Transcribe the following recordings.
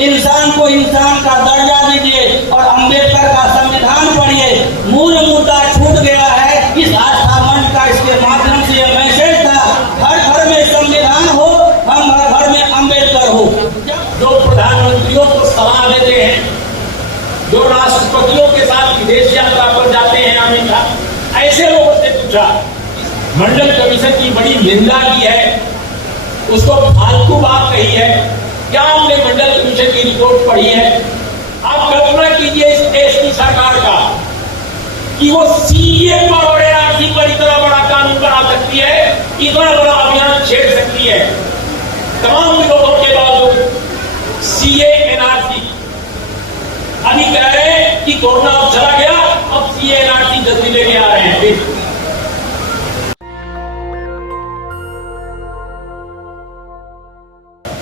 इंसान को इंसान का दर्जा दीजिए और अंबेडकर का संविधान पढ़िए। मूल मुद्दा छूट गया है। इस आस्था मंच का इसके माध्यम से यह मैसेज था, हर घर में संविधान हो, हम हर घर में अंबेडकर हो। जो प्रधानमंत्रियों को सलाह देते हैं, जो राष्ट्रपतियों के साथ विदेश यात्रा पर जाते हैं अमेरिका, ऐसे लोगों से पूछा, मंडल कमीशन की बड़ी निंदा की है, उसको फालतू बात कही है, क्या आपने मंडल कमीशन की रिपोर्ट पढ़ी है? आप कल्पना कीजिए इस देश की सरकार का कि वो सीए पर और एनआरसी पर इतना बड़ा कानून बना सकती है, इतना बड़ा अभियान छेड़ सकती है, तमाम विरोधों के बावजूद सीए एनआरसी। अभी कह रहे हैं कि कोरोना अब चला गया, अब सीए एनआरसी जल्दी लेके आ रहे हैं।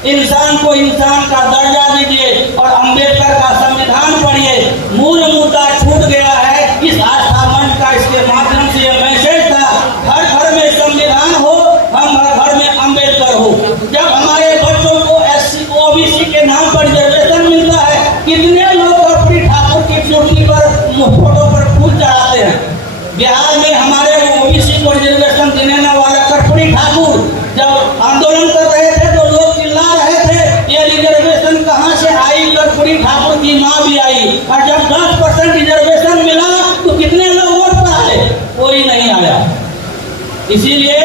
इंसान को इंसान का दर्जा दीजिए और अंबेडकर का संविधान पढ़िए। मूल मुद्दा छूट गया है। इस आस्था मंच का इसके माध्यम से यह मैसेज था, हर घर में संविधान हो, हम हर घर में अंबेडकर हो। जब हमारे बच्चों को एससी ओबीसी के नाम पर रिजर्वेशन मिलता है, कितने लोग कर्पूरी ठाकुर की चोटी पर फोटो पर फूल चढ़ाते हैं। बिहार में हमारे ओबीसी को रिजर्वेशन देने वाला कर्पूरी ठाकुर जब आंदोलन कर रहे थे तो लोग चिल्ला रहे थे, ये रिजर्वेशन कहाँ से आई? कर्पूरी ठाकुर की माँ भी आई। और जब 10% रिजर्वेशन मिला तो कितने लोग वोट पर आए? कोई नहीं आया। इसीलिए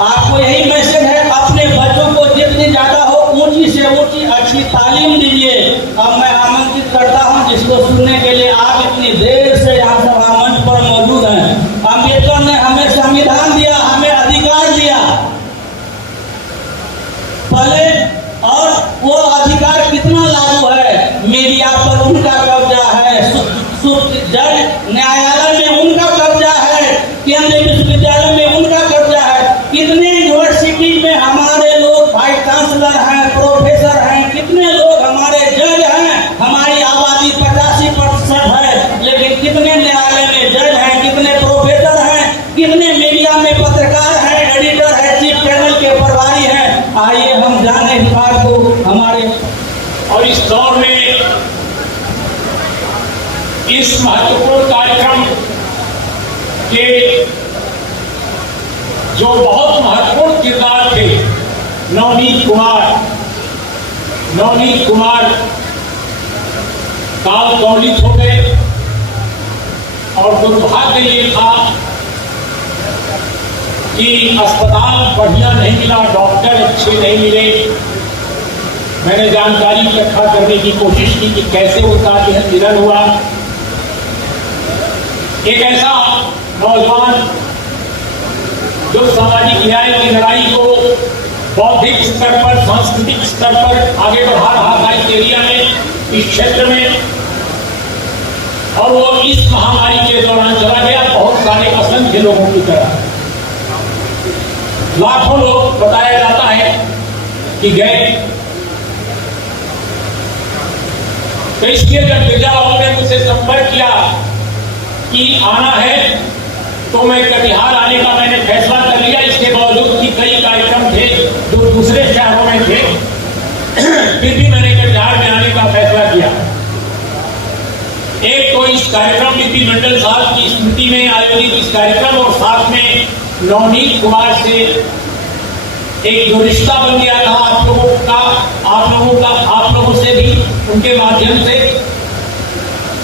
आपको यही मैसेज है, अपने बच्चों को जितनी ज्यादा हो ऊंची से ऊंची अच्छी तालीम दीजिए। अब मैं आमंत्रित करता हूं जिसको सुनने के लिए आप इतनी देर से यहाँ सभा मंच पर मौजूद हैं। अम्बेडकर ने हमें संविधान दिया, हमें अधिकार दिया पहले, और वो अधिकार कितना लागू है? मीडिया पर उनका कब्जा है, जज न्यायालय में उनका कब्जा है, केंद्रीय विश्वविद्यालय में उनका कब्जा है। कितने यूनिवर्सिटी में हमारे लोग वाइस चांसलर हैं, प्रोफेसर हैं, कितने लोग हमारे जज हैं। हमारी आबादी 85% है, लेकिन कितने न्यायालय में जज हैं, कितने प्रोफेसर हैं, कितने मीडिया में पत्रकार हैं, एडिटर है, चीफ चैनल के प्रभारी हैं। आइए हम जाने इस बात को हमारे। और इस दौर में इस महत्वपूर्ण कार्यक्रम के जो बहुत महत्वपूर्ण किरदार थे, नवनीत कुमार काल कौलित हो गए। और दुर्भाग्य ये था कि अस्पताल बढ़िया नहीं मिला, डॉक्टर अच्छे नहीं मिले। मैंने जानकारी इकट्ठा करने की कोशिश की कि कैसे उनका निधन हुआ। एक ऐसा नौजवान जो सामाजिक न्याय की लड़ाई को बौद्धिक स्तर पर, सांस्कृतिक स्तर पर आगे बढ़ा रहा था इस एरिया में, इस क्षेत्र में, और वो इस महामारी के दौरान चला गया, बहुत सारे असंख्य लोगों की तरह। लाखों लोग बताया जाता है कि गए। तो इसलिए जब गिरजावालों ने मुझसे संपर्क किया कि आना है, तो मैं कटिहार आने का मैंने फैसला कर लिया। इसके बावजूद कि कई कार्यक्रम थे जो दूसरे शहरों में थे, फिर भी मैंने कटिहार में आने का फैसला किया। एक तो इस कार्यक्रम लिपि मंडल साहब की स्मृति में आयोजित इस कार्यक्रम, और साथ में नवनीत कुमार से एक जो रिश्ता बन गया था आप लोगों से भी, उनके माध्यम से,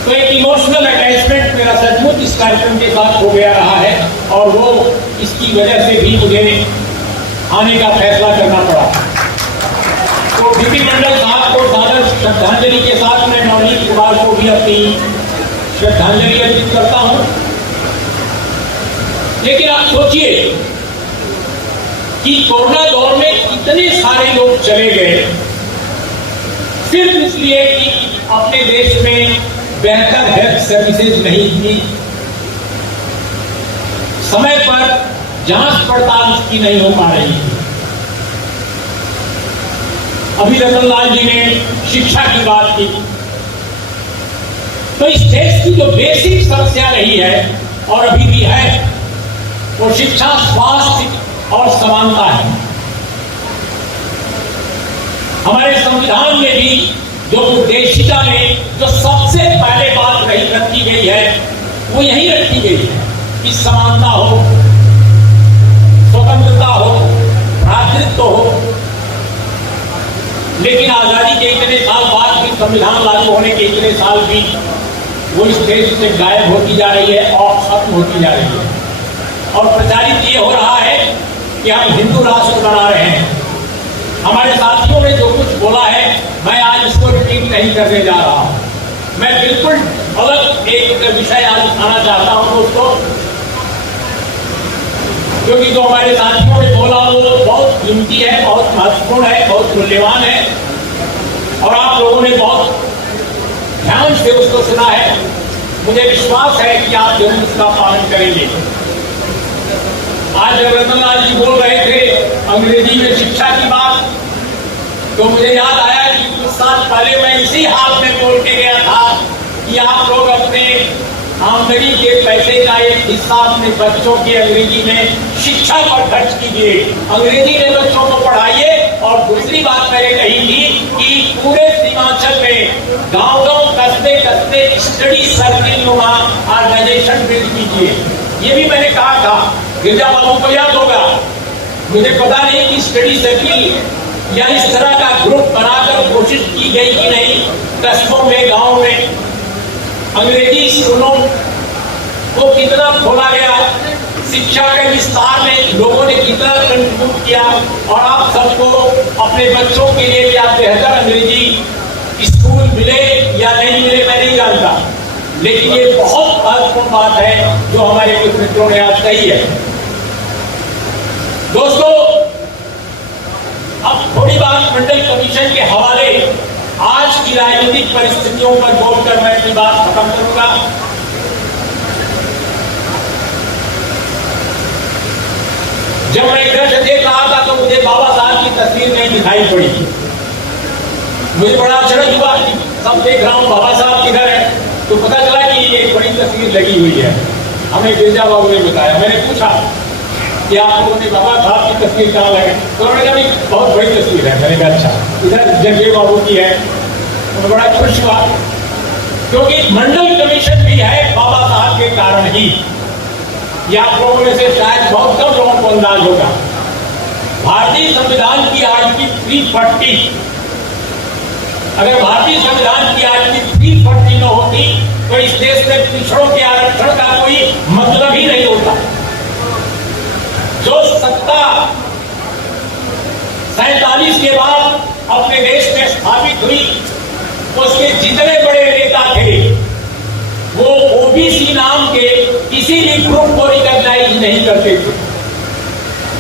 तो एक इमोशनल अटैचमेंट मेरा सचमुच इस कार्यक्रम के साथ हो गया रहा है। और वो इसकी वजह से भी मुझे आने का फैसला करना पड़ा। तो लिपि मंडल साहब को सादर श्रद्धांजलि के साथ मैं नवनीत कुमार को भी अपनी श्रद्धांजलि अर्पित करता हूं। लेकिन आप सोचिए कि कोरोना दौर में कितने सारे लोग चले गए सिर्फ इसलिए कि अपने देश में बेहतर हेल्थ सर्विसेज नहीं थी, समय पर जांच पड़ताल उसकी नहीं हो पा रही थी। अभी रतनलाल जी ने शिक्षा की बात की, तो इस देश की जो बेसिक समस्या रही है और अभी भी है, वो शिक्षा, स्वास्थ्य और समानता है। हमारे संविधान में भी जो उद्देशिका में जो सबसे पहले बात रखी गई है वो यही रखी गई है कि समानता हो, स्वतंत्रता हो, भ्रातृत्व हो। लेकिन आजादी के इतने साल बाद भी, संविधान लागू होने के इतने साल भी वो इस देश से गायब होती जा रही है और खत्म होती जा रही है। और प्रचारित ये हो रहा है कि हम हिंदू राष्ट्र बना रहे हैं। हमारे साथियों ने जो कुछ बोला है मैं आज इसको रिपीट नहीं करने जा रहा हूं। मैं बिल्कुल अलग एक विषय आज उठाना चाहता हूं दोस्तों, क्योंकि जो हमारे साथियों ने बोला वो बहुत कीमती है, बहुत महत्वपूर्ण है, बहुत मूल्यवान है और आप लोगों ने बहुत ध्यान से उसको सुना है। मुझे विश्वास है कि आप जरूर उसका पालन करेंगे। आज रतनलाल जी बोल रहे थे अंग्रेजी में शिक्षा की बात, तो मुझे याद आया कि कुछ साल पहले मैं इसी हाल में बोल के गया था कि आप लोग अपने आमदनी के पैसे का एक हिस्सा अपने बच्चों की अंग्रेजी में शिक्षा पर खर्च कीजिए, अंग्रेजी में बच्चों को पढ़ाइए। और दूसरी बात मैंने कही थी कि पूरे सीमांचल में गांव-गांव, कस्बे-कस्बे स्टडी सर्किल नुमा ऑर्गेनाइजेशन बिल्ड कीजिए। ये भी मैंने कहा था, गिरजा बाबू को याद होगा। मुझे पता नहीं कि स्टडी सर्किल या इस तरह का ग्रुप बनाकर कोशिश की गई कि नहीं कस्बों में, गांव में अंग्रेजी स्कूलों को कितना खोला गया, शिक्षा के विस्तार में लोगों ने कितना कंट्रीब्यूट किया और आप सबको अपने बच्चों के लिए क्या बेहतर अंग्रेजी स्कूल मिले या नहीं मिले मैं नहीं जानता, लेकिन ये बहुत महत्वपूर्ण बात है जो हमारे कुछ मित्रों ने आज कही है। दोस्तों, अब थोड़ी बात मंडल कमीशन के हवाले आज की राजनीतिक परिस्थितियों पर बोलकर मैं अपनी बात खत्म करूंगा। जब मैं इधर से देख रहा था तो मुझे बाबा साहब की तस्वीर नहीं दिखाई पड़ी। मुझे बड़ा आश्चर्य हुआ कि सब देख रहा हूं बाबा साहब किधर है, तो पता चला कि ये एक बड़ी तस्वीर लगी हुई है। हमें गिरजा बाबू ने बताया। मैंने पूछा कि आप लोगों ने बाबा साहब की तस्वीर कहाँ लगे, तो उन्होंने कहा बहुत बड़ी तस्वीर है। मैंने कहा अच्छा, इधर जगदेव बाबू की है। तो बड़ा खुश हुआ क्योंकि मंडल कमीशन भी है बाबा साहब के कारण ही। या आप लोगों में से शायद बहुत कम लोगों को अंदाज होगा, भारतीय संविधान की आर्टिकल 340, अगर भारतीय संविधान की आर्टिकल 340 न होती तो इस देश में पिछड़ों के आरक्षण का कोई मतलब ही नहीं होता। जो सत्ता 47 के बाद अपने देश में स्थापित हुई, उसके जितने बड़े नेता थे वो ओबीसी नाम के किसी भी ग्रुप को रिकॉग्नाइज नहीं करते थे।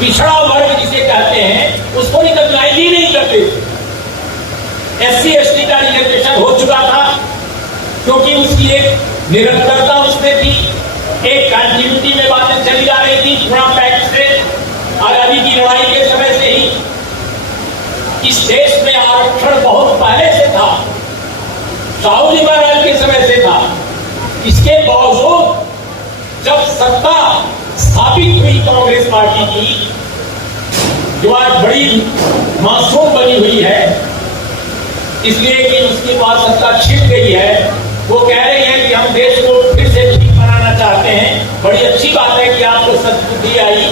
पिछड़ा वर्ग जिसे कहते हैं उसको रिकॉग्नाइज ही नहीं करते थे। एससी एसटी का रिजर्वेशन हो चुका था क्योंकि उसकी एक निरंतरता उसमें थी, एक कंटिन्यूटी में बातें चली जा रही थी पूरा पैक्ट से। आजादी की लड़ाई के समय से ही इस देश में आरक्षण बहुत पहले से था, साहू जी महाराज के समय से था। इसके बावजूद जब सत्ता स्थापित हुई कांग्रेस पार्टी की, जो आज बड़ी मासूम बनी हुई है इसलिए कि उसके पास सत्ता छिप गई है, वो कह रही है कि हम देश को फिर से ठीक बनाना चाहते हैं। बड़ी अच्छी बात है कि आपको सद्बुद्धि आई,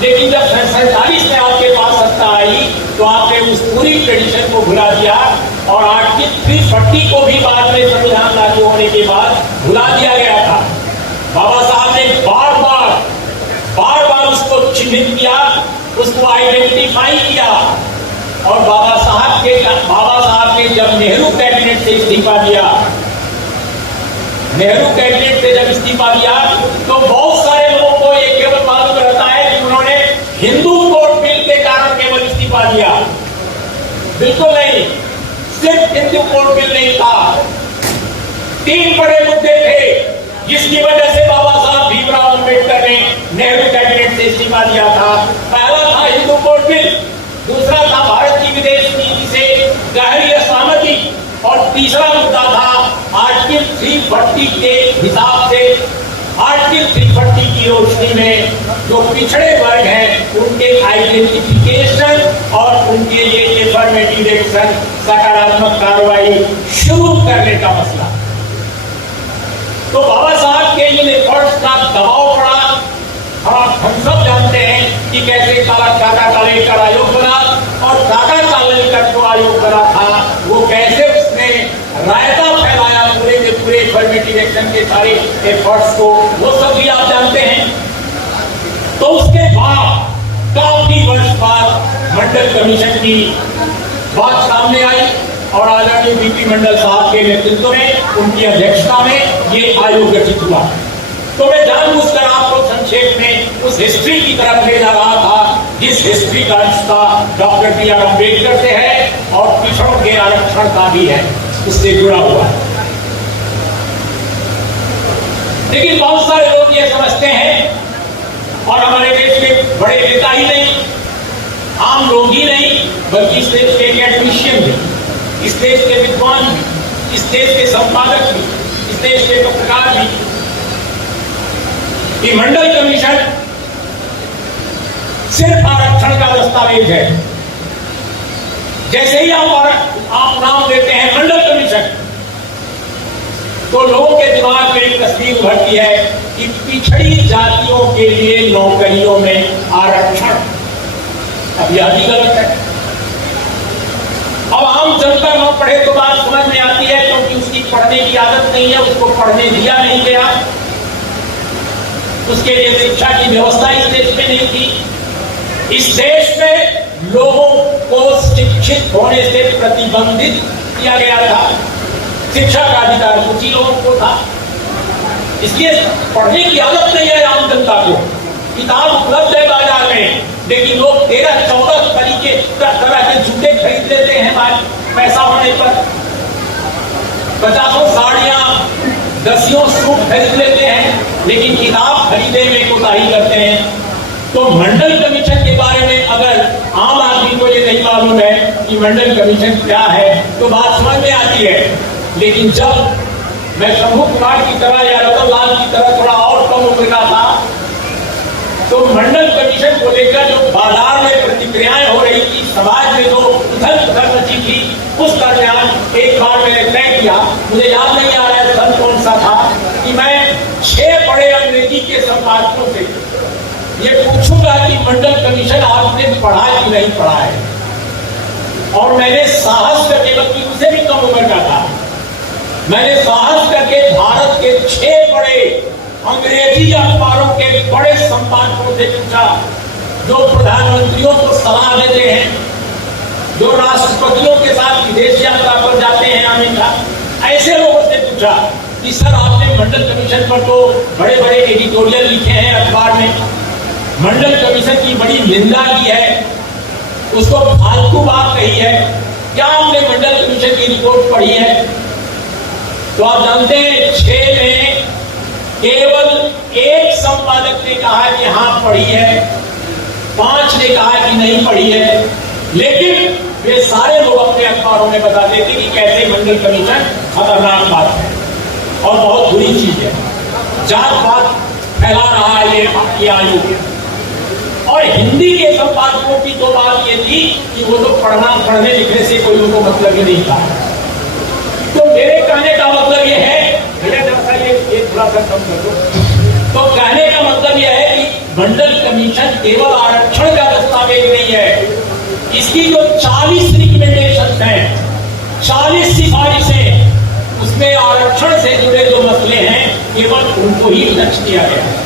लेकिन जब 47 में आपके पास सत्ता आई तो आपने उस पूरी ट्रेडिशन को भुला दिया और आर्टिकल 340 को भी बाद में संविधान लागू होने के बाद भुला दिया गया था। बाबा साहब ने बार बार उसको चिन्हित किया, उसको आइडेंटिफाई किया और बाबा साहब ने जब नेहरू कैबिनेट से इस्तीफा दिया, नेहरू कैबिनेट से जब इस्तीफा दिया तो बहुत सारे लोगों को ये केवल मालूम रहता है कि उन्होंने हिंदू कोड बिल के कारण केवल इस्तीफा दिया। बिल्कुल नहीं, सिर्फ हिंदू कोड बिल नहीं था, 3 बड़े मुद्दे थे जिसकी वजह से बाबा साहब भीमराव अंबेडकर ने नेहरू कैबिनेट से इस्तीफा दिया था। पहला था हिंदू कोड बिल, दूसरा था भारत की विदेश नीति से गहरी असहमति और तीसरा मुद्दा था आर्टिकल 340 के हिसाब से आर्टिकल 340 की रोशनी में जो पिछड़े वर्ग हैं उनके आइडेंटिफिकेशन और उनके लिए अफर्मेटिव एक्शन, सकारात्मक कार्रवाई शुरू करने का मसला। तो बाबा साहब के इन एफर्ट्स का दबाव पड़ा। हम सब जानते हैं कि कैसे काका कालेलकर आयोग बना और काका कालेलकर जो आयोग बना था वो कैसे उसने रायता फैलाया पूरे के पूरे अफर्मेटिव एक्शन के सारे एफर्ट्स को, वो सब भी आप जानते हैं। तो उसके बाद काफी वर्ष बाद मंडल कमीशन की बात सामने आई और आदरणीय बीपी मंडल साहब के नेतृत्व में, उनकी अध्यक्षता में ये आयोग गठित हुआ। तो मैं जानबूझकर आपको संक्षेप में उस हिस्ट्री की तरफ ले जा रहा था जिस हिस्ट्री का रिश्ता डॉक्टर बी.आर. अम्बेडकर से है और पिछड़ों के आरक्षण का भी है, उससे जुड़ा हुआ है। लेकिन बहुत सारे लोग ये समझते हैं और हमारे देश के बड़े नेता ही नहीं, आम लोग ही नहीं, बल्कि इस देश के एकेडमिशियन भी, इस देश के विद्वान भी, इस देश के संपादक भी, इस देश के पत्रकार भी, कि मंडल कमीशन सिर्फ आरक्षण का दस्तावेज है। जैसे ही आप नाम देते हैं मंडल कमीशन, तो लोगों के दिमाग में एक तस्वीर उभरती है कि पिछड़ी जातियों के लिए नौकरियों में आरक्षण। अब यह भी गलत है। अब आम जनता न पढ़े तो बात समझ में आती है, क्योंकि उसकी पढ़ने की आदत नहीं है, उसको पढ़ने दिया नहीं गया, उसके लिए शिक्षा की व्यवस्था इस देश में नहीं थी। इस देश में लोगों को शिक्षित होने से प्रतिबंधित किया गया था। शिक्षा का अधिकार कुछ ही लोगों को था, इसलिए पढ़ने की आदत नहीं है आम जनता को। किताब उपलब्ध है बाजार में, लेकिन लोग 13-14 तरीके तरह के जूते खरीद लेते हैं पैसा होने पर, 50 साड़ियां, 10 सूट खरीद लेते हैं, लेकिन किताब खरीदने में कोताही करते हैं। तो मंडल कमीशन के बारे में अगर आम आदमी को ये नहीं मालूम है कि मंडल कमीशन क्या है तो बात समझ में आती है। लेकिन जब मैं शंभू कुमार की तरह या रतन लाल की तरह थोड़ा और कम उम्र का था, तो मंडल कमीशन को लेकर जो बाजार में प्रतिक्रियाएं हो रही थी, समाज में जो उथल पुथल मची थी, उस दरमियान एक बार मैंने तय किया, मुझे याद नहीं आ रहा है सन कौन सा था, कि मैं 6 बड़े अंग्रेजी के संपादकों से ये पूछूंगा कि मंडल कमीशन आपने पढ़ा कि नहीं पढ़ा है। और मैंने साहस करके, बल्कि उनसे भी कम उम्र का था, मैंने साहस करके भारत के 6 बड़े अंग्रेजी अखबारों के बड़े संपादकों से पूछा, जो प्रधानमंत्रियों को सलाह देते हैं, जो राष्ट्रपतियों के साथ विदेश यात्रा पर जाते हैं अमेरिका, ऐसे लोगों से पूछा कि सर आपने मंडल कमीशन पर तो बड़े बड़े एडिटोरियल लिखे हैं अखबार में, मंडल कमीशन की बड़ी निंदा की है, उसको फालतू बात कही है, क्या आपने मंडल कमीशन की रिपोर्ट पढ़ी है? तो आप जानते हैं 6 में केवल एक संपादक ने कहा कि हाँ पढ़ी है, 5 ने कहा कि नहीं पढ़ी है, लेकिन वे सारे लोग अपने अखबारों में बताते थे कि कैसे मंडल कमीशन खतरनाक बात है और बहुत बुरी चीज है, जात पात फैला रहा है ये आयोग। और हिंदी के संपादकों की तो बात ये थी कि वो तो पढ़ने लिखने से कोई उनको मतलब ही नहीं था। तो मेरे कहने का मतलब ये है, ये थोड़ा सा कम कर दो। तो कहने का मतलब यह है कि मंडल कमीशन केवल आरक्षण का दस्तावेज नहीं है, इसकी जो 40 रिकमेंडेशन हैं, 40 सिफारिशें, उसमें आरक्षण से जुड़े जो मसले हैं केवल उनको ही टच किया गया है।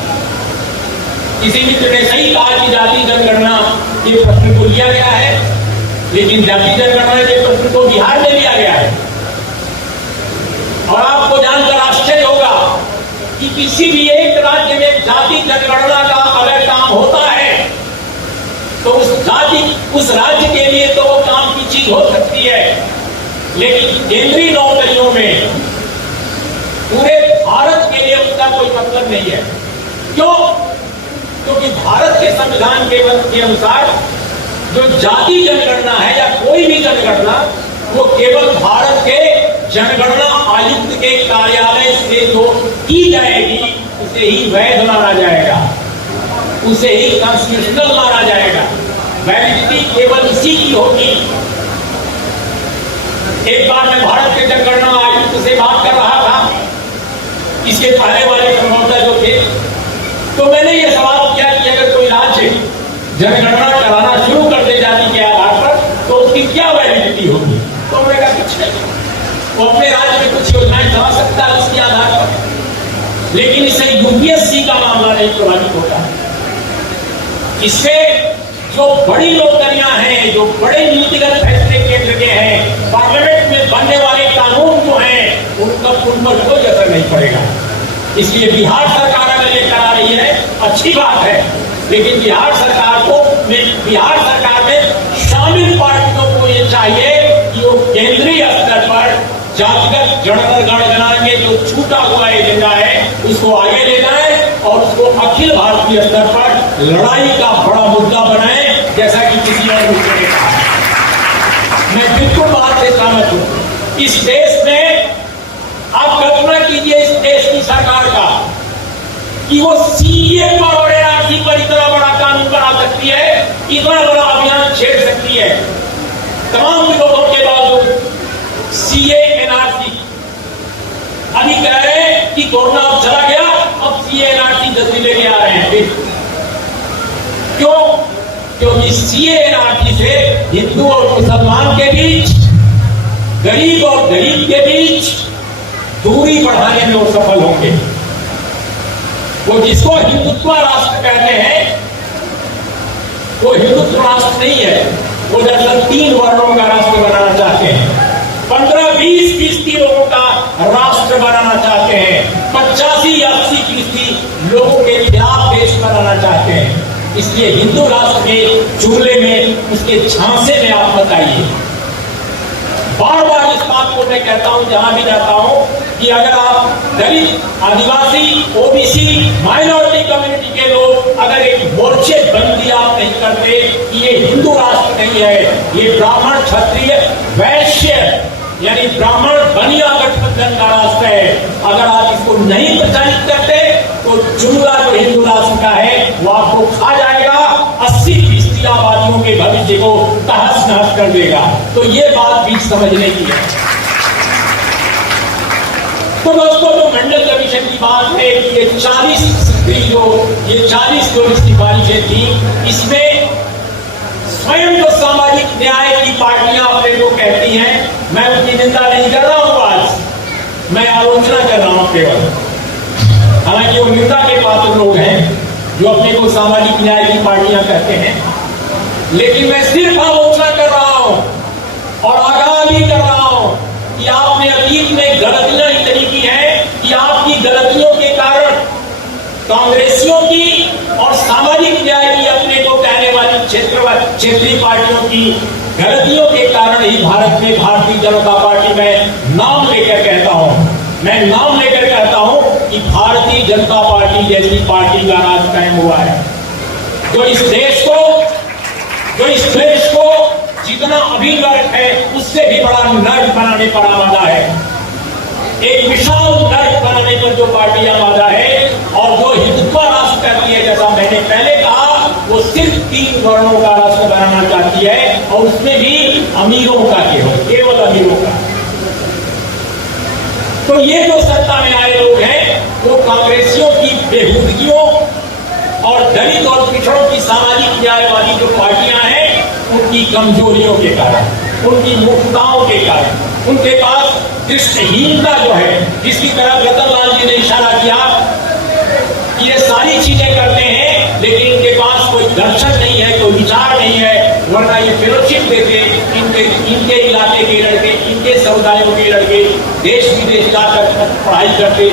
किसी मित्र ने सही कहा कि जाति जनगणना के प्रश्न को लिया गया है, लेकिन जाति जनगणना के प्रश्न को बिहार में लिया गया है। और आपको जानकर आश्चर्य होगा कि किसी भी एक राज्य में जाति जनगणना का अगर काम होता है तो उस राज्य के लिए तो वो काम की चीज हो सकती है, लेकिन केंद्रीय नौकरियों में पूरे भारत के लिए उसका कोई मतलब नहीं है। क्यों? क्योंकि भारत के संविधान के अनुसार जो जाति जनगणना है या कोई भी जनगणना, वो केवल भारत के जनगणना आयुक्त के कार्यालय से जो की जाएगी उसे ही वैध माना जाएगा, उसे ही कॉन्स्टिट्यूशनल माना जाएगा। वैलिडिटी केवल इसी की होगी। एक बार मैं भारत के जनगणना आयुक्त से बात कर रहा था, इसके पहले वाले संभवतः जो थे, तो मैंने ये सवाल किया कि अगर कोई राज्य जनगणना कराना शुरू कर दे जाति के आधार पर तो उसकी क्या वैलिडिटी होगी। तो उन्होंने कहा कुछ नहीं, वो अपने राज्य में कुछ योजनाएं चला सकता है उसके आधार पर, लेकिन इससे यूपीएससी का मामला नहीं प्रभावित होता। इससे जो बड़ी नौकरियां हैं, जो बड़े नीतिगत फैसले केंद्र के हैं, पार्लियामेंट में बनने वाले कानून जो हैं, उन पर कोई असर नहीं पड़ेगा। इसलिए बिहार सरकार अगर ये करा रही है अच्छी बात है, लेकिन बिहार सरकार में शामिल पार्टियों को ये चाहिए कि वो केंद्रीय स्तर पर जातिगत जनगणना के जो छूटा हुआ एजेंडा है उसको आगे ले जाए और उसको अखिल भारतीय स्तर पर लड़ाई का बड़ा मुद्दा बनाए, जैसा कि किसी और मुद्दे ने कहा। मैं बिल्कुल बात से सहमत हूं। इस देश में आप कल्पना कीजिए, इस देश की सरकार का, कि वो सीए पर एनआरसी पर इतना बड़ा कानून बना सकती है, इतना बड़ा अभियान छेड़ सकती है, तमाम विरोधों के बावजूद। सीए एनआरसी अभी कह रहे हैं कि कोरोना अब चला गया, अब सीए एनआरसी जल्दी लेके आ रहे हैं। क्यों? क्योंकि सीए एनआरसी से हिंदू और मुसलमान के बीच, गरीब और गरीब के बीच दूरी बढ़ाने में वो सफल होंगे। वो जिसको हिंदुत्व राष्ट्र कहते हैं, वो हिंदुत्व राष्ट्र नहीं है, वो दरअसल 3 वर्णों का राष्ट्र बनाना चाहते हैं। 15-20% लोगों का राष्ट्र बनाना चाहते हैं, 85-80% लोगों के खिलाफ देश बनाना चाहते हैं। इसलिए हिंदू राष्ट्र के चूल्हे में, उसके झांसे में आप मत आइए। बार बार इस बात को मैं कहता हूं जहां भी जाता हूं कि अगर आप दलित, आदिवासी, ओबीसी, माइनॉरिटी कम्युनिटी के लोग अगर एक मोर्चे बंदी आप नहीं करते कि ये हिंदू राष्ट्र नहीं है, ये ब्राह्मण, क्षत्रिय, वैश्य यानी ब्राह्मण बनिया गठबंधन का राष्ट्र है, अगर आप इसको नहीं प्रचारित करते तो जुमला जो हिंदू राष्ट्र का है वो आपको खा जाएगा, 80% आबादियों के भविष्य को तहस नहस कर देगा। तो ये बात भी समझने की है। तो दोस्तों, जो मंडल कमीशन की बात है कि ये 40 जो सिफारिशें थी, इसमें स्वयं जो सामाजिक न्याय की पार्टियां अपने को कहती हैं, मैं उनकी निंदा नहीं कर रहा हूं, आज मैं आलोचना कर रहा हूं केवल। हालांकि वो निंदा के पात्र लोग हैं जो अपने को सामाजिक न्याय की पार्टियां कहते हैं, लेकिन मैं सिर्फ आलोचना कर रहा हूं और आगाह भी कर रहा हूं कि आपने अतीत में गलतियां इतनी की हैं कि आपकी गलतियों के कारण कांग्रेसियों की और सामाजिक न्याय की अपने को कहने वाली क्षेत्रीय पार्टियों की गलतियों के कारण ही भारत में भारतीय जनता पार्टी में नाम लेकर कहता हूं, मैं नाम लेकर कहता हूं कि भारतीय जनता पार्टी जैसी पार्टी का राज कायम हुआ है, जो इस देश को जितना अभी नर्क है उससे भी बड़ा नर्क बनाने पर आमादा है। एक विशाल नर्क बनाने पर जो पार्टी आमादा है और जो हिंदुत्व राष्ट्र करती है, जैसा मैंने पहले कहा, वो सिर्फ 3 वर्णों का राष्ट्र बनाना चाहती है और उसमें भी अमीरों का केवल अमीरों का। तो ये जो सत्ता में आए लोग हैं वो कांग्रेसियों की बेहूदगियों और दलित और पिछड़ों की सामाजिक न्यायवादी जो पार्टियां हैं उनकी कमजोरियों के कारण, उनकी मूर्खताओं के कारण, उनके पास दृष्टिहीनता जो है, जिसकी तरफ रतन लाल जी ने इशारा किया, ये सारी चीजें करते हैं लेकिन इनके पास कोई दर्शन नहीं है, कोई विचार नहीं है, वरना ये फेलोशिप देते इनके इलाके के लड़के, इनके समुदायों के लड़के देश विदेश जाकर पढ़ाई करते,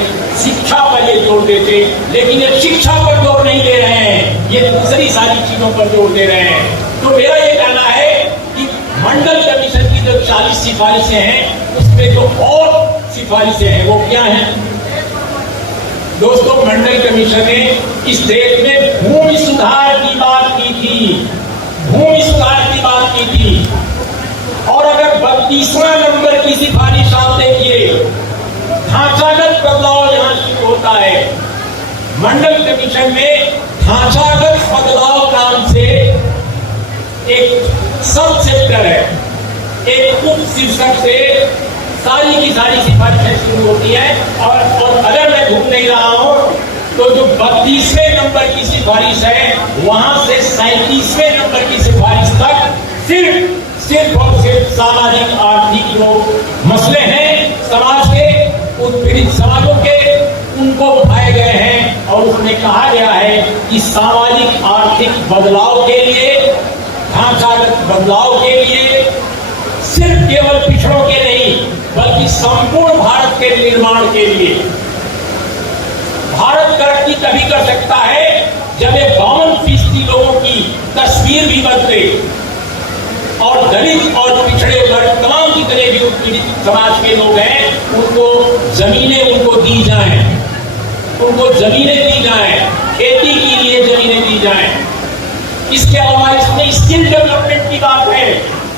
शिक्षा पर ये जोर देते, लेकिन ये शिक्षा पर जोर नहीं दे रहे हैं, ये दूसरी सारी चीजों पर जोर दे रहे हैं। तो मेरा ये कहना है कि मंडल कमीशन की जो 40 सिफारिशें हैं उसमें जो और सिफारिशें हैं वो क्या हैं? दोस्तों, मंडल कमीशन ने इस देश में भूमि सुधार की बात की थी, भूमि सुधार की बात की थी, और अगर 32वां नंबर की सिफारिश आप देखिए, ढांचागत बदलाव यहां शुरू होता है। मंडल कमीशन में ढांचागत बदलाव नाम से एक सब चैप्टर है, एक उप शीर्षक से सारी की सारी सिफारिशें शुरू होती है। और अगर मैं घूम नहीं रहा हूं तो जो 32वें नंबर की सिफारिश है वहां से 37वें नंबर की सिफारिश तक सिर्फ और सिर्फ सामाजिक आर्थिक जो मसले हैं समाज के, उत्पीड़ित समाजों के, उनको उठाए गए हैं। और उसमें कहा गया है कि सामाजिक आर्थिक बदलाव के लिए, ढांचागत बदलाव के लिए सिर्फ केवल पिछड़ों के नहीं बल्कि संपूर्ण भारत के निर्माण के लिए भारत तरक्की तभी कर सकता है जब ये 52% लोगों की तस्वीर भी बदले और दलित और पिछड़े वर्ग तमाम जितने भी उत्पीड़ित समाज के लोग हैं उनको जमीनें उनको दी जाएं, उनको जमीनें दी जाएं, खेती के लिए जमीनें दी जाएं। इसके अलावा इसमें स्किल डेवलपमेंट की बात है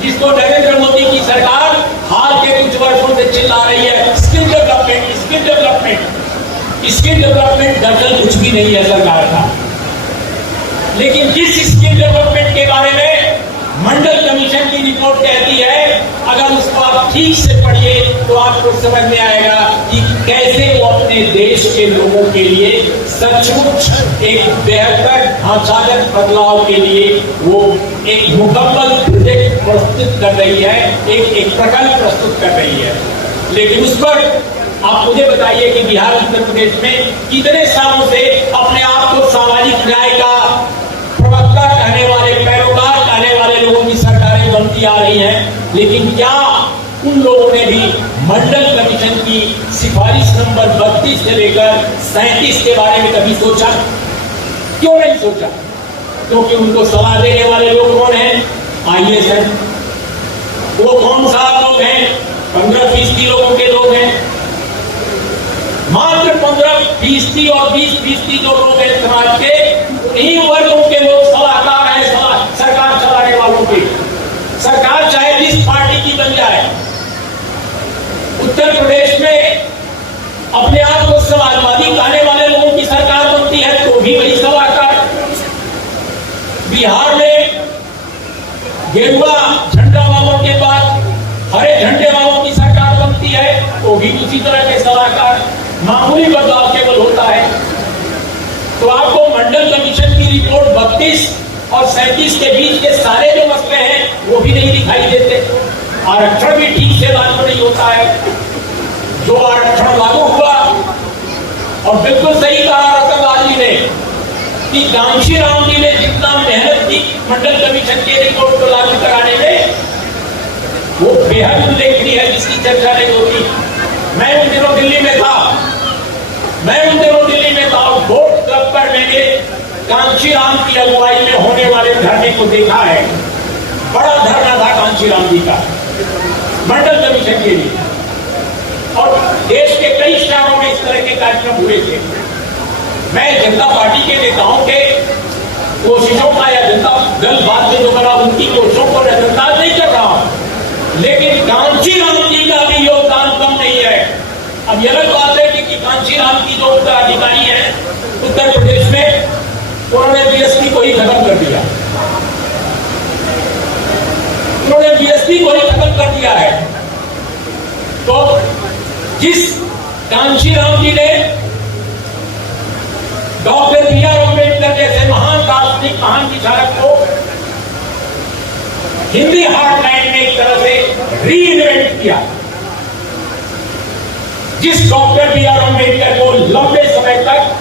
जिसको नरेंद्र मोदी की सरकार हाल के कुछ वर्षों से चिल्ला रही है। Skill development, skill development, skill development दरअसल कुछ भी नहीं है सरकार का। लेकिन जिस स्किल डेवलपमेंट के बारे में मंडल कमीशन की रिपोर्ट कहती है, अगर उसको आप ठीक से पढ़िए तो आपको समझ में आएगा कि कैसे वो अपने देश के लोगों के लिए सचमुच एक बेहतर ढांचागत बदलाव के लिए वो एक मुकम्मल प्रोजेक्ट प्रस्तुत कर रही है, एक प्रकल्प प्रस्तुत कर रही है। लेकिन उस पर आप मुझे बताइए कि बिहार उत्तर प्रदेश में कितने सालों से अपने आप को सामाजिक न्याय का प्रवक्ता कहने वाले, पैरोकार कहने वाले लोगों की सरकारें बनती आ रही हैं, लेकिन क्या उन लोगों ने भी मंडल कमीशन की सिफारिश नंबर 32 से लेकर 37 के बारे में कभी सोचा? क्यों नहीं सोचा? क्योंकि उनको सलाह देने वाले लोग कौन हैं? आईएएस हैं। वो कौन सा लोग हैं? 15% लोगों के लोग हैं। मात्र 15% और 20% जो लोग हैं समाज के, उन्हीं वर्गों के लोग सलाहकार हैं सरकार चलाने वालों के। सरकार चाहे जिस पार्टी की बन जाए, उत्तर प्रदेश में अपने आप को समाजवादी कहने वाले लोगों की सरकार बनती है तो भी वही सलाहकार। बिहार में गेरुआ झंडा वालों के बाद हरे झंडे वालों की सरकार बनती है तो भी उसी तरह के सलाहकार। मामूली बदलाव केवल होता है। तो आपको मंडल कमीशन की रिपोर्ट 32 और 37 के बीच के सारे जो मसले हैं वो भी नहीं दिखाई देते। आरक्षण भी ठीक से लागू नहीं होता है। जो आरक्षण लागू हुआ, और बिल्कुल सही कहा रतन लाल जी ने कि कांशी राम जी ने जितना मेहनत की मंडल कमीशन के रिपोर्ट को लागू कराने में, वो बेहद उल्लेखनीय है जिसकी चर्चा नहीं होती। मैं उन दिनों दिल्ली में था और वोट क्लब पर मैंने कांशी राम की अगुवाई में होने वाले धरने को देखा है। बड़ा धरना था कांशी राम जी का मंडल कमीशन के लिए, और देश के कई शहरों में इस तरह के कार्यक्रम हुए थे। मैं जनता पार्टी के नेताओं के कोशिशों का या जनता दल बाद में जो बना उनकी कोशिशों को नजरअंदाज नहीं कर रहा हूं, लेकिन कांशी राम जी का भी योगदान कम नहीं है। अब यह अलग बात है कि कांशी राम की जो उत्तराधिकारी है उत्तर प्रदेश में, उन्होंने बीएसपी को ही खत्म कर दिया। उन्होंने बीएसपी को ही खत्म कर दिया है। तो जिस कांशी राम जी ने डॉक्टर बी.आर. अम्बेडकर जैसे महान दार्शनिक, महान विचारक को हिंदी हार्टलैंड में एक तरह से रीइन्वेंट किया, जिस डॉक्टर बी.आर. अम्बेडकर को लंबे समय तक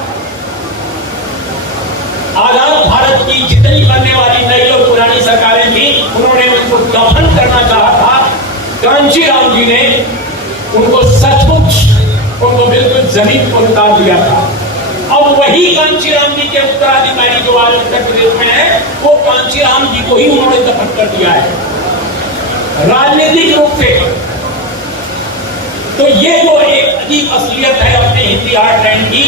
आजाद भारत की जितनी बनने वाली नई और पुरानी सरकारें थी उन्होंने उनको दफन करना चाहा था, कांशी राम जी ने उनको सचमुच उनको बिल्कुल जमीन पर उतार दिया था। अब वही कांशी राम जी के उत्तराधिकारी जो आज उत्तर प्रदेश में है, वो कांशी राम जी को ही उन्होंने दफन कर दिया है राजनीतिक रूप से। तो ये जो एक अजीब असलियत है अपने हिंदी हार्टलैंड की,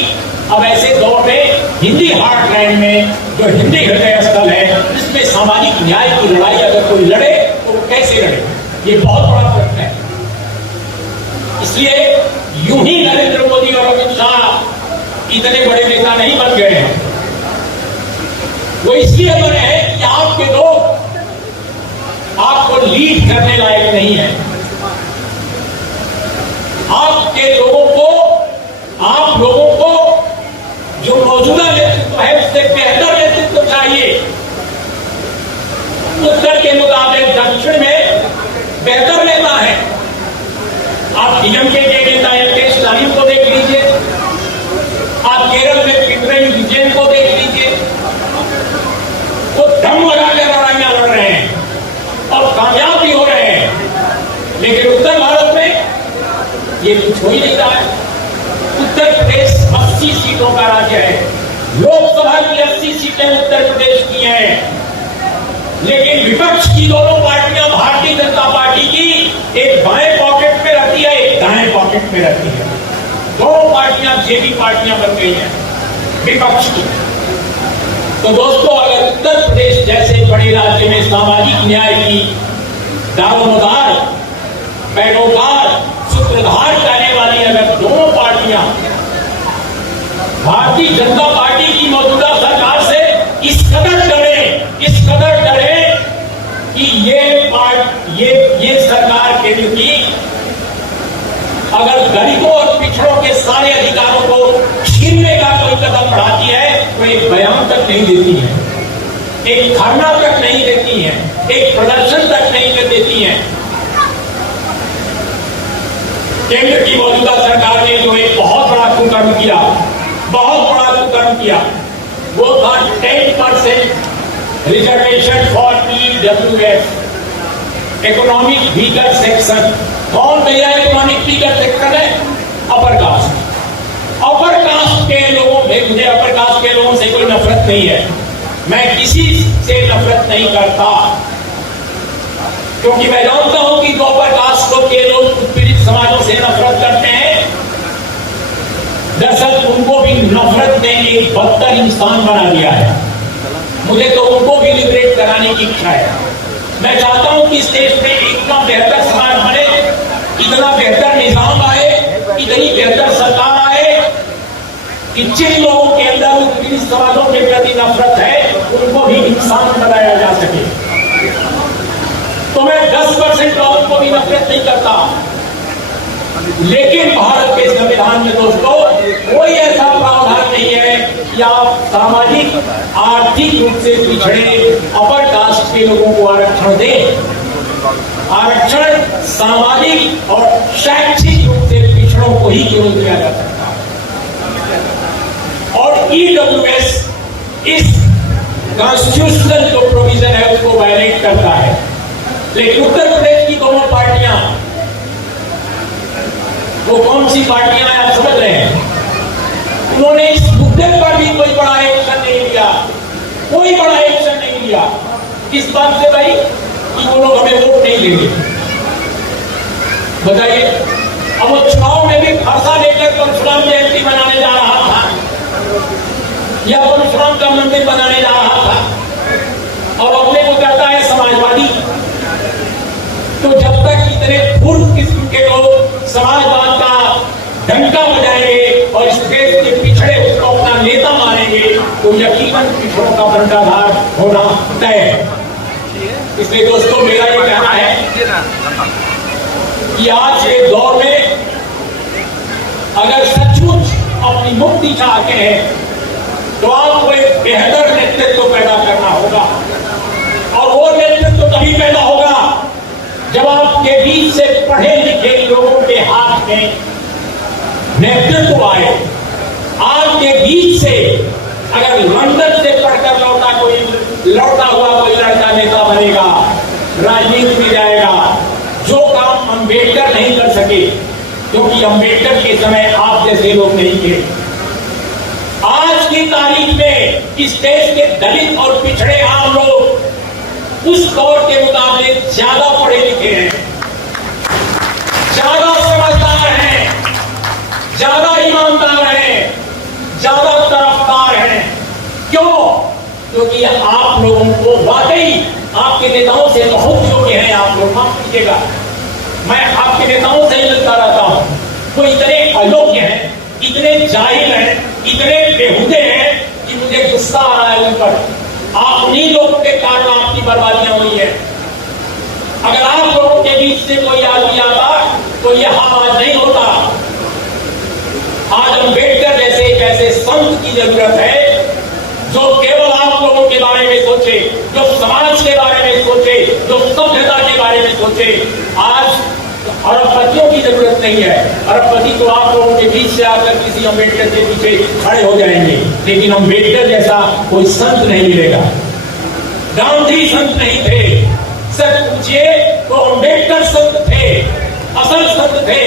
अब ऐसे दौर में हिंदी हार्टलैंड में जो हिंदी हृदय स्थल है, इसमें सामाजिक न्याय की लड़ाई अगर कोई लड़े तो वो कैसे लड़े, ये बहुत बड़ा प्रश्न है। इसलिए यूं ही नरेंद्र मोदी और अमित शाह इतने बड़े नेता नहीं बन गए हैं। वो इसलिए बने हैं कि आपके लोग आपको लीड करने लायक नहीं है। आपके लोगों को, आप लोगों को जो मौजूदा नेतृत्व है उससे बेहतर नेतृत्व चाहिए। उत्तर के मुकाबले दक्षिण में बेहतर नेता है। आप डीएमके के नेता एम.के. स्टालिन को देख लीजिए, आप केरल में पिनराई विजयन को देख लीजिए, वो दम लगाकर लड़ाइयां लड़ रहे हैं और कामयाब भी हो रहे हैं। लेकिन उत्तर भारत में ये कुछ हो ही नहीं रहा है। उत्तर प्रदेश 80 सीटों का राज्य है, लोकसभा की 80 सीटें उत्तर प्रदेश की हैं, लेकिन विपक्ष की दोनों पार्टियां, भारतीय जनता पार्टी की एक बाएं पॉकेट में रहती है, एक दाएं पॉकेट में रहती है। दोनों पार्टियां जेबी पार्टियां बन गई हैं विपक्ष की। तो दोस्तों, अगर उत्तर प्रदेश जैसे बड़े राज्य में सामाजिक न्याय की दारोमदार, पैरोकार, सूत्रधार करने वाली अगर दोनों पार्टियां भारतीय जनता पार्टी की मौजूदा सरकार से इस कदर डरे कि ये सरकार केंद्र की अगर गरीबों और पिछड़ों के सारे अधिकारों को छीनने का कोई कदम बढ़ाती है तो एक बयान तक नहीं देती है, एक धरना तक नहीं देती है, एक प्रदर्शन तक नहीं कर देती है। केंद्र की मौजूदा सरकार ने जो एक बहुत बड़ा कुकर्म किया, वो था 10% reservation for EWS, economic weaker section. कौन भैया इकोनॉमिक वीकर सेक्शन है? अपर कास्ट के लोगों में, मुझे अपर कास्ट के लोगों से कोई नफरत नहीं है, मैं किसी से नफरत नहीं करता, क्योंकि मैं जानता हूं कि जो अपर कास्ट के लोग उत्पीड़ित समाजों से नफरत करते हैं, दरअसल उनको भी नफरत ने एक बदतर इंसान बना दिया है। मुझे तो उनको भी लिबरेट कराने की इच्छा है। मैं चाहता हूं कि इस देश में इतना बेहतर समाज बने, इतना बेहतर निजाम आए, इतनी बेहतर सरकार आए कि जिन लोगों के अंदर उत्पीड़ित समाजों के प्रति नफरत है उनको भी इंसान बनाया जा सके। तो मैं 10% लोगों को भी नफरत नहीं करता, लेकिन भारत के संविधान में दोस्तों कोई ऐसा प्रावधान नहीं है कि आप सामाजिक आर्थिक रूप से पिछड़े अपर कास्ट के लोगों को आरक्षण दें। आरक्षण सामाजिक और शैक्षिक रूप से पिछड़ों को ही केवल दिया जा सकता है, और EWS इस कॉन्स्टिट्यूशनल जो प्रोविजन है उसको वायलेट करता है। लेकिन उत्तर प्रदेश की दोनों पार्टियां, वो कौन सी पार्टियां हैं आप समझ रहे हैं, उन्होंने इस मुद्दे पर भी कोई बड़ा एक्शन नहीं लिया, इस बात से भाई कि वो लोग हमें वोट नहीं देंगे। बताइए, अब वो चुनाव में भी फरसा लेकर परशुराम जयंती मनाने जा रहा था या परशुराम का मंदिर बनाने जा रहा था और अपने को कहता है समाजवादी। तो जब तक इतने पूर्व किस्म के लोग समाजवाद का डंका बजाएंगे और इस देश के पिछड़े उसको अपना नेता मानेंगे तो यकीनन पिछड़ों का बंटाधार होना तय है। इसलिए दोस्तों, मेरा ये कहना है कि आज के दौर में अगर सचमुच अपनी मुक्ति चाहते हैं तो आपको एक बेहतर नेतृत्व पैदा करना होगा, और वो नेतृत्व तभी पैदा होगा जब आपके बीच से पढ़े लिखे लोगों के हाथ में नेतृत्व आए। आपके बीच से अगर लंदन से पढ़कर लौटा हुआ कोई लड़का नेता बनेगा, राजनीति में जाएगा, जो काम अंबेडकर नहीं कर सके, क्योंकि अंबेडकर के समय आप जैसे लोग नहीं थे। आज की तारीख में इस देश के दलित और पिछड़े आम लोग उस दौर के मुकाबले ज्यादा पढ़े लिखे हैं, ज्यादा समझदार हैं, ज्यादा ईमानदार हैं, ज्यादा तरफदार हैं। क्यों? क्योंकि आप लोगों को वाकई आपके नेताओं से बहुत योग्य हैं। आप लोग माफ कीजिएगा, मैं आपके नेताओं से ही मिलता रहता हूं, वो इतने अयोग्य हैं, इतने जाहिल हैं, इतने बेहुदे हैं कि मुझे गुस्सा आ रहा है उन पर। आप उन्हीं लोगों के कारण आपकी बर्बादियां हुई है। अगर आप लोगों के बीच से कोई आदमी आता तो यह हाल आज नहीं होता। आज अम्बेडकर जैसे एक ऐसे संत की जरूरत है जो केवल आप लोगों के बारे में सोचे, जो समाज के बारे में सोचे, जो सभ्यता के बारे में सोचे। आज अरबपतियों की जरूरत नहीं है। अरबपति तो आप लोगों के बीच से आकर किसी अम्बेडकर के पीछे खड़े हो जाएंगे, लेकिन अम्बेडकर जैसा कोई संत नहीं मिलेगा। गांधी संत नहीं थे, सच पूछिए तो अम्बेडकर संत थे, असल संत थे।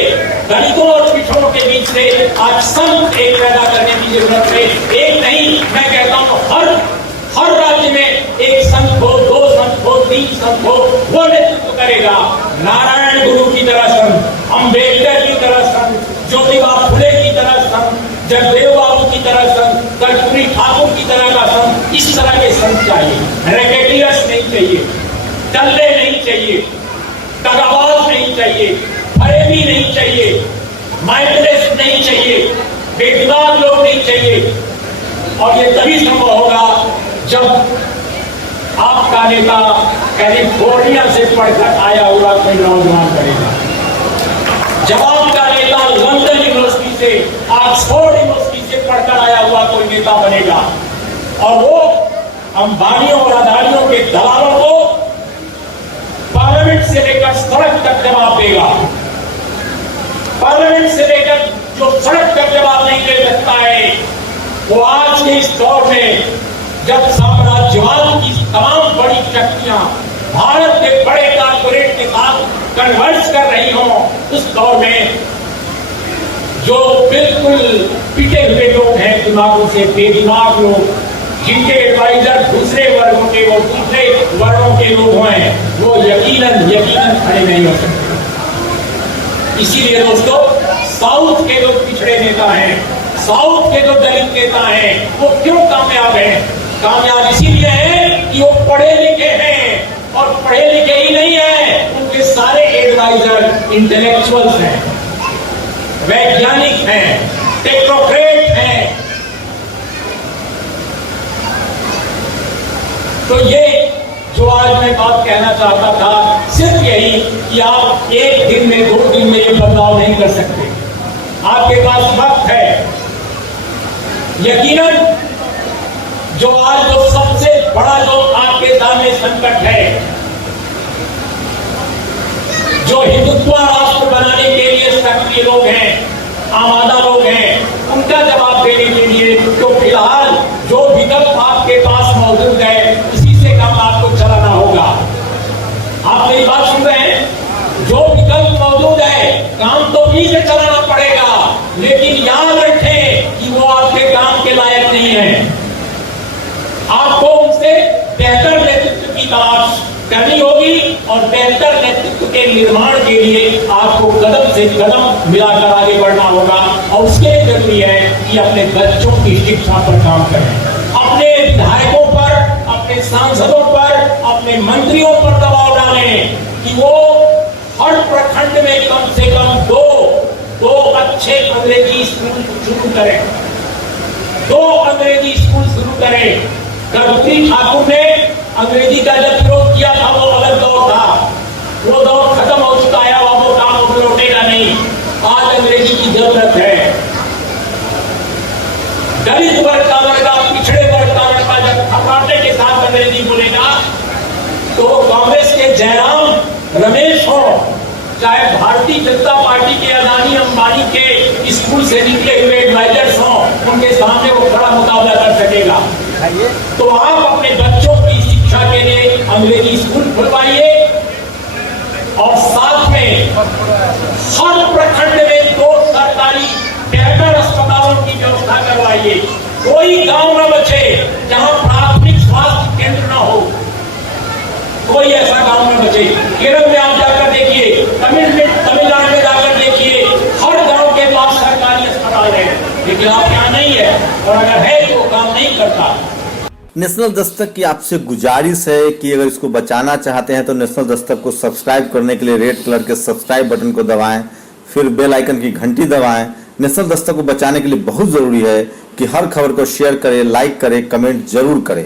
दलितों और पिछड़ों के बीच से आज संत एक पैदा करने की जरूरत है। एक नहीं, मैं कहता हूं हर राज्य में एक संत हो, 2 संत हो, 3 संत हो, वो नेतृत्व करेगा। नारायण गुरु की तरह संत, अम्बेडकर की तरह संत, ज्योतिबा फुले की तरह संत, जगदेव बाबू की तरह संत, कर्पूरी ठाकुर की तरह का संत, इस तरह के संत चाहिए। रैकेटियस नहीं चाहिए, डल्ले नहीं चाहिए, दगाबाज नहीं चाहिए, फरेबी नहीं चाहिए, माइंडलेस नहीं चाहिए, बेदिमाग लोग नहीं चाहिए। और ये तभी संभव होगा जब आपका नेता कैलिफोर्निया से पढ़कर आया हुआ कोई नौजवान करेगा, जब आपका नेता लंदन यूनिवर्सिटी से, ऑक्सफोर्ड यूनिवर्सिटी से पढ़कर आया हुआ कोई नेता बनेगा और वो अंबानियों और अदानियों के दलालों को पार्लियामेंट से लेकर सड़क तक जवाब देगा। पार्लियामेंट से लेकर जो सड़क तक जवाब नहीं दे सकता है, वो आज के इस दौर में जब साम्राज्यवाद की तमाम बड़ी शक्तियां भारत के बड़े कॉर्पोरेट के साथ कन्वर्स कर रही हों, उस दौर में जो बिल्कुल पिटे हुए लोग हैं, दिमागों से बेदिमाग लोग, जिनके एडवाइजर दूसरे वर्गों के, वो दूसरे वर्गों के लोग हैं, वो यकीनन खड़े नहीं हो सकते। इसीलिए दोस्तों, साउथ के जो पिछड़े नेता हैं, साउथ के जो दलित नेता हैं, वो क्यों कामयाब हैं? कामयाब इसीलिए हैं कि वो पढ़े लिखे हैं, और पढ़े लिखे ही नहीं है, उनके सारे एडवाइजर इंटेलेक्चुअल्स हैं, वैज्ञानिक हैं, टेक्नोक्रेट हैं। तो ये जो आज मैं बात कहना चाहता था, सिर्फ यही कि आप एक दिन में, 2 दिन में ये बदलाव नहीं कर सकते। आपके पास वक्त है। यकीनन जो आज जो सबसे बड़ा जो आपके सामने संकट है, जो हिंदुत्व राष्ट्र बनाने के लिए सक्रिय लोग हैं, आमादा लोग हैं, उनका जवाब देने के लिए तो फिलहाल जो विकल्प आपके पास मौजूद है, उसी से काम आपको चलाना होगा। आप मेरी बात सुन रहे हैं? जो विकल्प मौजूद है, काम तो उन्हीं से चलाना पड़ेगा, लेकिन याद रखें कि वो आपके काम के लायक नहीं है। आपको उनसे बेहतर नेतृत्व की तलाश करनी होगी, और बेहतर नेतृत्व के निर्माण के लिए आपको कदम से कदम मिलाकर आगे बढ़ना होगा। और उसके लिए जरूरी है कि अपने बच्चों की शिक्षा पर काम करें, अपने विधायकों पर, अपने सांसदों पर, अपने मंत्रियोपर दबाव डालें कि वो हर प्रखंड में कम से कम दो अच्छे अंग्रेजी स्कूल शुरू करें, 2 अंग्रेजी स्कूल शुरू करें। कर्पूरी ठाकुर ने अंग्रेजी का जब विरोध किया था, वो अलग दौर था, वो दौर खत्म हो चुका है, वो काम लौटेगा नहीं। आज अंग्रेजी की जरूरत है। दलित वर्ग का लड़का, पिछड़े वर्ग का लड़का जब खपाटे के साथ अंग्रेजी बोलेगा, तो कांग्रेस के जयराम रमेश हो, चाहे भारतीय जनता पार्टी के अदानी अंबानी के स्कूल से निकले हुए एडवाइजर्स हों, उनके सामने वो बड़ा मुकाबला कर सकेगा। तो आप अपने बच्चों की शिक्षा के लिए अंग्रेजी स्कूल खुलवाइए, और साथ में हर प्रखंड में 2 सरकारी बेहतर अस्पतालों की व्यवस्था करवाइए। कोई गांव न बचे जहां प्राथमिक स्वास्थ्य केंद्र न हो, कोई ऐसा गांव न बचे। केरल में आप जाकर देखिए, तमिलनाडु में जाकर देखिए, हर गांव के पास सरकारी अस्पताल है, लेकिन आप यहाँ नहीं है, और अगर है तो काम नहीं करता। नेशनल दस्तक की आपसे गुजारिश है कि अगर इसको बचाना चाहते हैं तो नेशनल दस्तक को सब्सक्राइब करने के लिए रेड कलर के सब्सक्राइब बटन को दबाएं, फिर बेल आइकन की घंटी दबाएं। नेशनल दस्तक को बचाने के लिए बहुत जरूरी है कि हर खबर को शेयर करें, लाइक करें, कमेंट जरूर करें।